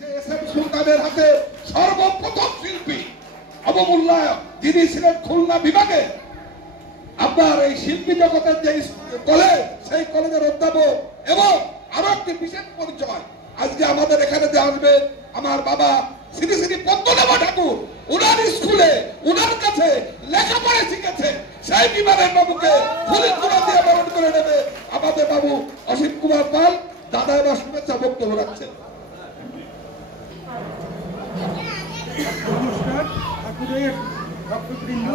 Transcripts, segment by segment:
সুলতানের হাতে সর্বপ্রথম শিল্পী অবমূল্যা যিনি ছিলেন খুলনা বিভাগে। আপনার এই শিল্পী জগতের যে কলেজ, সেই কলেজের অধ্যাপক এবং আরো একটি বিশেষ পরিচয় আজকে আমাদের এখানে যে আসবে আমার বাবা শ্রী শ্রী পদ্মনাভ ঠাকুর, উনার স্কুলে উনার কাছে লেখাপড়া শিখেছে সেই বিমানের বাবুকে ফুলের তোড়া দিয়ে বরণ করে নেবে আমাদের বাবু অসিত কুমার পাল। দাদা এবার শুভেচ্ছা বক্তব্য রাখছেন। নমস্কার ঠাকুরের ভক্তবৃন্দ,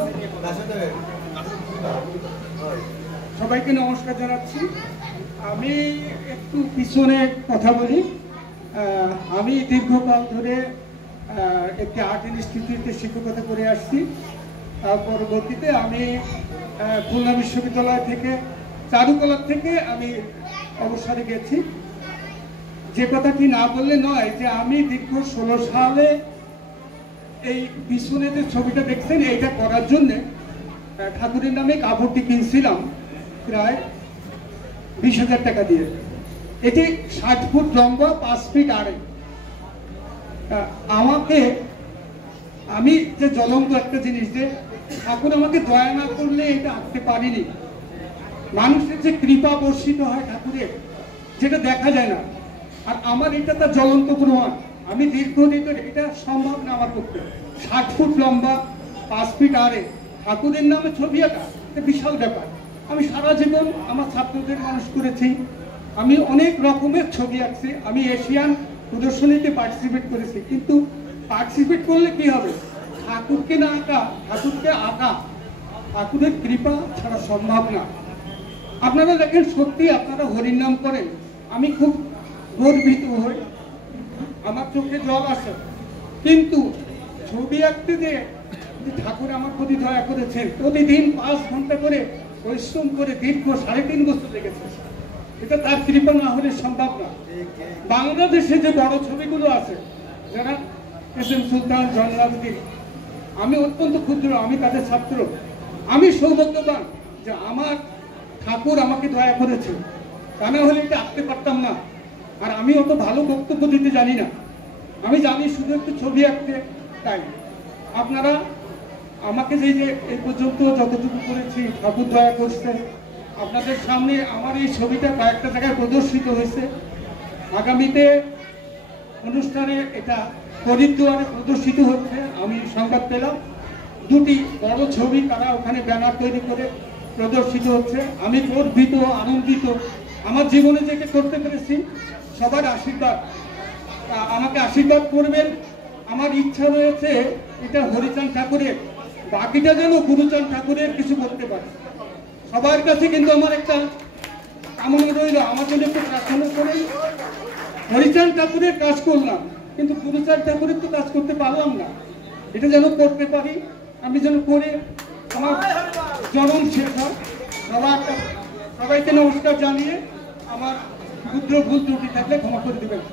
সবাইকে নমস্কার জানাচ্ছি। আমি একটু পিছনে কথা বলি। আমি দীর্ঘকাল ধরে একটি আর্ট ইনস্টিটিউটে শিক্ষকতা করে আসছি। পরবর্তীতে আমি খুলনা বিশ্ববিদ্যালয় থেকে চারুকলার থেকে আমি অবসরে গেছি। যে কথাটি না বললে নয় যে আমি দীর্ঘ 16 সালে এই পিছনে যে ছবিটা দেখছেন এইটা করার জন্য ঠাকুরের নামে কাপড়টি কিনছিলাম প্রায় 20,000 টাকা দিয়ে। এটি 60 ফুট লম্বা, 5 ফিট আড়ে। আমি যে জ্বলন্ত একটা জিনিস যে ঠাকুর আমাকে দয়া না করলে এটা আঁকতে পারিনি। মানুষের যে কৃপা বর্ষিত হয় ঠাকুরের, যেটা দেখা যায় না, আর আমার এটা তার জ্বলন্ত প্রমাণ। আমি দীর্ঘদিন এটা সম্ভব না আমার পক্ষে। 60 ফুট লম্বা, 5 ফিট আড়ে ঠাকুরের নামে ছবি আঁকা এটা বিশাল ব্যাপার। আমি সারা জীবন আমার ছাত্রদের মানুষ করেছি। আমি অনেক রকমের ছবি আঁকছি। আমি এশিয়ান প্রদর্শনীতে পার্টিসিপেট করেছি, কিন্তু পার্টিসিপেট করলে কি হবে? ঠাকুরকে না আঁকা, ঠাকুরকে আঁকা ঠাকুরের কৃপা ছাড়া সম্ভব না। আপনারা দেখেন, সত্যি আপনারা হরির নাম করেন, আমি খুব গর্বিত হই, আমার চোখে জল আসে। কিন্তু ছবি আঁকতে যে ঠাকুর আমার প্রতি দয়া করেছেন, প্রতিদিন 5 ঘন্টা করে পরিশ্রম করে দীর্ঘ 3.5 বছর লেগেছে, এটা তার কৃপা না হলে সম্ভব না। বাংলাদেশে যে বড় ছবিগুলো আছে, যারা এস.এম. সুলতান, জয়নালাবদীন, আমি অত্যন্ত ক্ষুদ্র, আমি তাদের ছাত্র। আমি সৌভাগ্যবান যে আমার ঠাকুর আমাকে দয়া করেছে, তা না হলে এটা আঁকতে পারতাম না। আর আমি অত ভালো বক্তব্য দিতে জানি না, আমি জানি শুধু একটু ছবি আঁকতে। তাই আপনারা আমাকে যে এই পর্যন্ত যতটুকু করেছি ঠাকুর দয়া করছে। আপনাদের সামনে আমার এই ছবিটা কয়েকটা জায়গায় প্রদর্শিত হয়েছে। আগামীতে অনুষ্ঠানে এটা হরিদ্বারে প্রদর্শিত হচ্ছে। আমি সংবাদ পেলাম 2টি বড় ছবি তারা ওখানে ব্যানার তৈরি করে প্রদর্শিত হচ্ছে। আমি গর্বিত, আনন্দিত। আমার জীবনে যেটা করতে পেরেছি, সবার আশীর্বাদ, আমাকে আশীর্বাদ করবেন। আমার ইচ্ছা রয়েছে এটা হরিচাঁদ ঠাকুরের, বাকিটা যেন গুরুচাঁদ ঠাকুরের কিছু করতে পারে। সবার কাছে কিন্তু আমার একটা কামনা রইল, আমার জন্য একটু প্রার্থনা করেন। হরিচাঁদ ঠাকুরের কাজ করলাম, কিন্তু গুরুচাঁদ ঠাকুরের তো কাজ করতে পারলাম না। এটা যেন করতে পারি, আমি যেন করে আমার জনম শেষ হয়। সবাইকে নমস্কার জানিয়ে আমার ক্ষুদ্র ভুল ত্রুটি থাকলে ক্ষমা করে দেবেন।